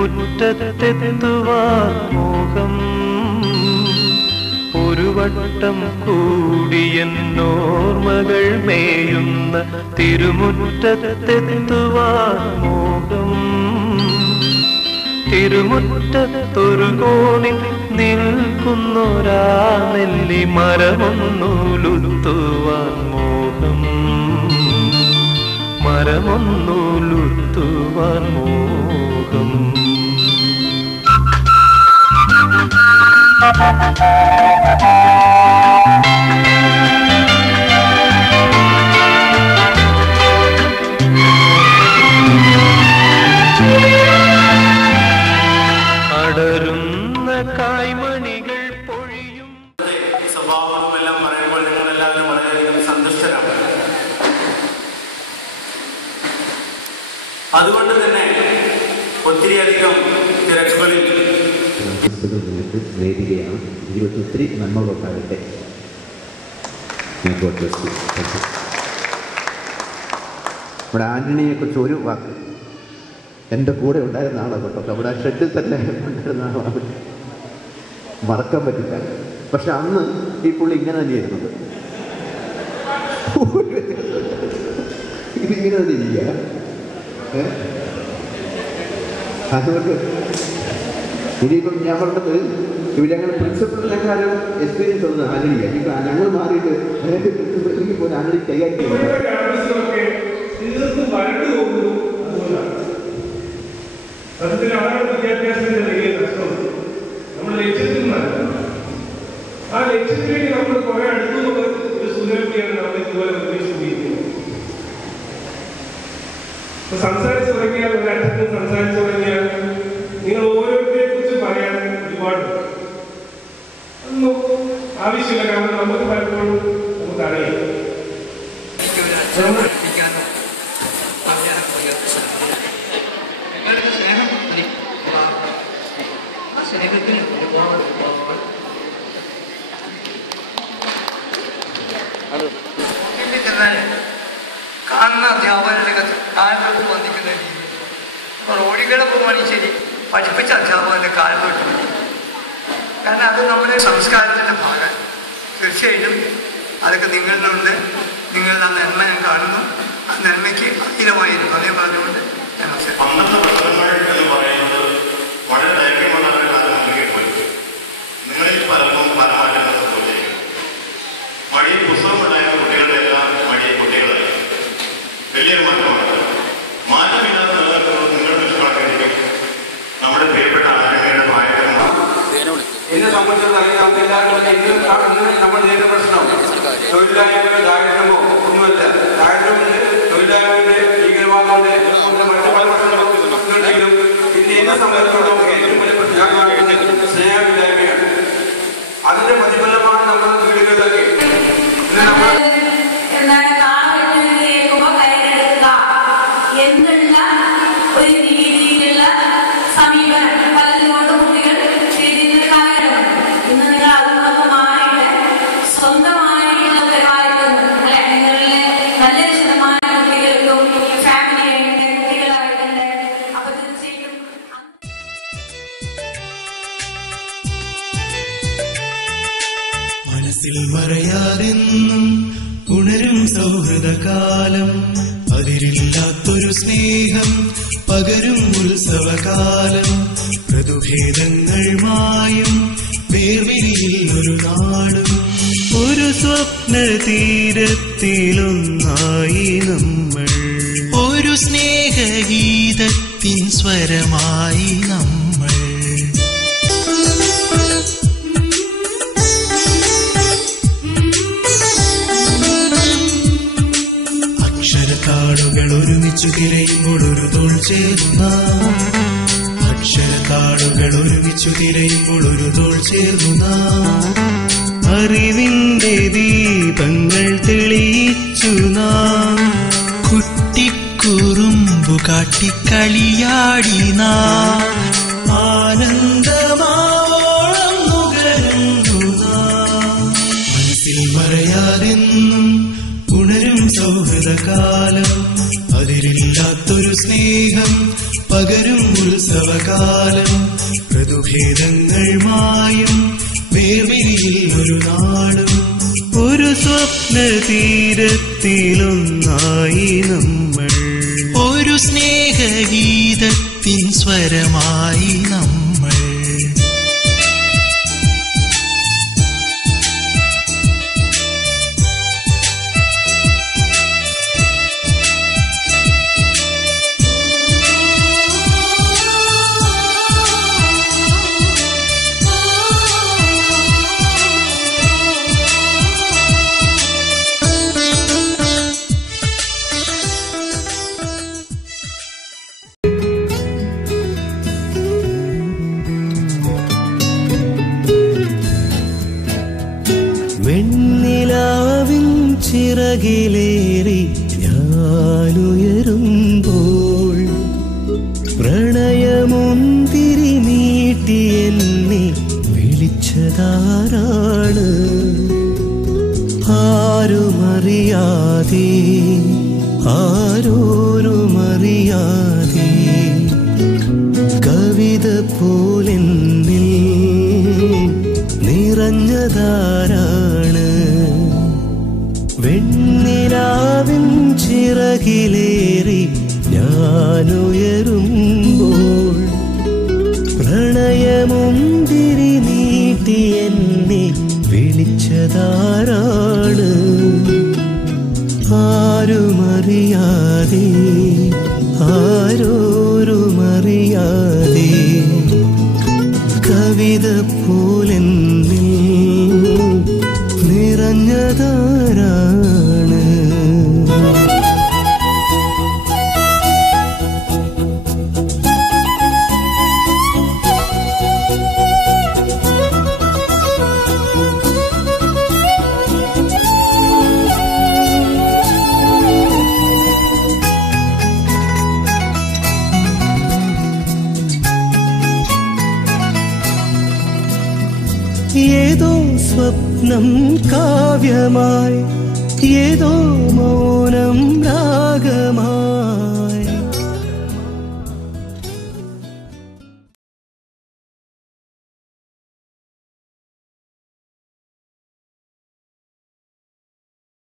തിരുമുറ്റത്തെത്തുവാൻ മോഹം. ഒരു വട്ടം കൂടിയെന്നോർമകൾ മേയുന്ന തിരുമുറ്റത്തെത്തുവാൻ മോഹം. തിരുമുറ്റത്തൊരു കോണിൽ നിൽക്കുന്നൊരാ നെല്ലി മരമൊന്നുലുത്തുവാൻ മോഹം. മരമൊന്നുലുത്തുവാൻ മോഹം. അടരുന്ന കായ്മണികൾ പൊഴിയും. സ്വഭാവങ്ങളും എല്ലാം പറയുമ്പോൾ നിങ്ങളെല്ലാവരും വളരെയധികം സന്തുഷ്ടരാണ്. അതുകൊണ്ട് തന്നെ ഒത്തിരിയധികം തിരക്കുകളിൽ വേദികയാണ്. ജീവിതത്തിൽ ഒത്തിരി നന്മകളുണ്ടാകട്ടെ. നമ്മുടെ ആന്റണിയെക്കുറിച്ച് ഒരു വാക്ക്. എൻ്റെ കൂടെ ഉണ്ടായിരുന്ന ആളാണ് കേട്ടോ. നമ്മുടെ ഷെഡിൽ തന്നെ ഉണ്ടായിരുന്ന ആളാണ്, മറക്കാൻ പറ്റില്ല. പക്ഷെ അന്ന് ഈ പുള്ളി ഇങ്ങനെ തന്നെയായിരുന്നത്. ഇതിങ്ങനെ തന്നെ ഇല്ല. അതുകൊണ്ട് ഇനിയിപ്പം ഞാൻ പറഞ്ഞത് ഞങ്ങൾ പ്രിൻസിപ്പളിനെക്കാളും എക്സ്പീരിയൻസ് ഉള്ളത് ആന്റണിയാണ്. ഇപ്പം ഞങ്ങൾ മാറിയിട്ട് പ്രിൻസിപ്പലിലേക്ക് പോലും ആന്റണി കൈകാര്യം സത്യത്തിൽ അതാണ് വിദ്യാഭ്യാസത്തിന്റെ വലിയ നഷ്ടം. നമ്മൾ ലക്ഷ്യത്തിൽ നിന്നല്ല, ആ ലക്ഷ്യത്തിലേക്ക് നമ്മൾ കുറെ അടുത്തുള്ളത് ഒരു സൂചനയാണ് നമ്മൾ ഇതുപോലെ നിർദ്ദേശിച്ചിരിക്കുന്നത്. സംസാരിച്ചു തുടങ്ങിയാൽ ഒരർത്ഥത്തിൽ സംസാരിച്ചു തുടങ്ങിയാൽ നിങ്ങൾ ഓരോരുത്തരെ കുറിച്ച് പറയാൻ ഒരുപാട് ഒന്നും ആവശ്യമില്ല. കാരണം നമുക്ക് പലപ്പോഴും നമുക്കറിയാം. കാണുന്ന അധ്യാപകരുടെ കാലത്തോട്ട് വന്നിക്കുന്ന രീതി റോഡികളെ പോകുവാണെങ്കിൽ ശരി, പഠിപ്പിച്ച അധ്യാപകന്റെ കാലത്തോട്ട് മതി. കാരണം അത് നമ്മുടെ സംസ്കാരത്തിൻ്റെ ഭാഗം. തീർച്ചയായിട്ടും അതൊക്കെ നിങ്ങളിലുണ്ട്. നിങ്ങളുടെ ആ നന്മ ഞാൻ കാണുന്നു. ആ നന്മയ്ക്ക് അഖിലമായിരുന്നു അതേ പറഞ്ഞുകൊണ്ട് ഞാൻ വളരെ ദൈർഘ്യമുള്ള ഒരു കാലം മുന്നിൽ പോയി. നിങ്ങളിൽ പലർക്കും പല മാറ്റങ്ങൾ സംഭവിച്ചിരിക്കും. മടിയിൽ പുസ്തകമുണ്ടായിരുന്ന കുട്ടികളുടെ എല്ലാം മടിയിൽ കുട്ടികളായി. വലിയൊരു മാറ്റമാണ്. മാറ്റമില്ലാതെ നിലനിൽക്കുന്നത് നിങ്ങളുടെ വിശ്വാസമായിരിക്കും. നമ്മുടെ പ്രിയപ്പെട്ട ആരോഗ്യയുടെ ഭാഗ്യമാണ്. എന്നെ സംബന്ധിച്ചിടത്തോളം ഇന്ന് നമ്മൾ നേരിടുന്ന പ്രശ്നം തൊഴിലില്ലായ്മയോ ദാരിദ്ര്യമോ ഒന്നുമല്ല. ദാരിദ്ര്യമുണ്ട്, തൊഴിലില്ലായ്മയുടെ ഭീകരവാദമുണ്ട്, മറ്റു പല പ്രശ്നങ്ങളുണ്ടെങ്കിലും ഇന്ന് എന്നെ സംബന്ധിച്ചിടത്തോളം ഏറ്റവും വലിയ പ്രശ്നം സ്നേഹമില്ലായ്മയാണ്. അതിന്റെ പ്രതിഫലമാണ് നമ്മുടെ വീടുകളിലൊക്കെ. എന്നുള്ള ഒരു രീതിയിലുള്ള സമീപനം പലതിനോടും കുട്ടികൾ ചെയ്തിരുന്ന കാലഘട്ടമാണ്. ഇന്ന് നിങ്ങൾ അതിനൊക്കെ മാറിയിട്ട് സ്വന്തമായിട്ടുള്ള ഉത്തരവാദിത്വം അല്ലെ നിങ്ങളിലെ നല്ലൊരു ശതമാനം കുട്ടികൾക്കും ഫാമിലി ആയിട്ട് കുട്ടികളായിട്ടുണ്ട്. അപ്പൊ തീർച്ചയായിട്ടും മനസ്സിൽ മറയാതെന്നും ഉണരും സൗഹൃദകാലം. അതിരില്ലാത്തൊരു സ്നേഹം പകരും ഉത്സവകാലം. പ്രതിഭേദങ്ങൾ മായും വേർവിളിയിൽ ഒരു നാടും. ഒരു സ്വപ്ന തീരത്തിലൊന്നായി നമ്മൾ, ഒരു സ്നേഹഗീതത്തിൻ സ്വരമായി നമ്മൾ. അക്ഷരത്താളുകൾ ഒരുമിച്ചു തിരയുമ്പോൾ ഒരു തോൾ ചേർന്ന, അക്ഷരത്താളുകൾ ഒരുമിച്ചു തിരയുമ്പോൾ ഒരു തോൾ ചേർന്ന. അറിവിന്റെ ദീപങ്ങൾ തെളിയിച്ചു നാം, കുട്ടിക്കുറുമ്പു കാട്ടിക്കളിയാടി നാം. ആനന്ദമാവോളം നുകരുന്നു നാം. മനസ്സിൽ മറയാതെന്നും ഉണരും സൗഹൃദകാലം. അതിരില്ലാത്തൊരു സ്നേഹം പകരും ഉത്സവ ഉത്സവകാലം ഋതുഭേദങ്ങൾ മായും വേർപിരിയിൽ ഒരു നാളും ഒരു സ്വപ്ന തീരത്തിലൊന്നായി നമ്മൾ ഒരു സ്നേഹഗീതത്തിൻ സ്വരമായി നമ്മൾ വെണ്ണിലാവിൻ ചിറകിലേറി ഞാനുയരുമ്പോൾ പ്രണയമുന്തിരി നീട്ടി എന്നെ വിളിച്ചതാരാണ് ആരുമറിയാതെ ആരോരുമറിയാതെ കവിത പോലെന്നിൽ നിറഞ്ഞതാരാണ് വെണ്ണിലാവിൻ ചിറകിലേറി ഞാനുയരുമ്പോൾ പ്രണയമുന്തിരി നീട്ടി എന്നെ വിളിച്ചതാരാണ് ആരുമറിയാതെ ആരോരുമറിയാതെ കവിത പോലെന്നിൽ നിറഞ്ഞതാരാണ് ഏതോ സ്വപ്നം കാവ്യമായി ഏതോ മൗനം രാഗമായി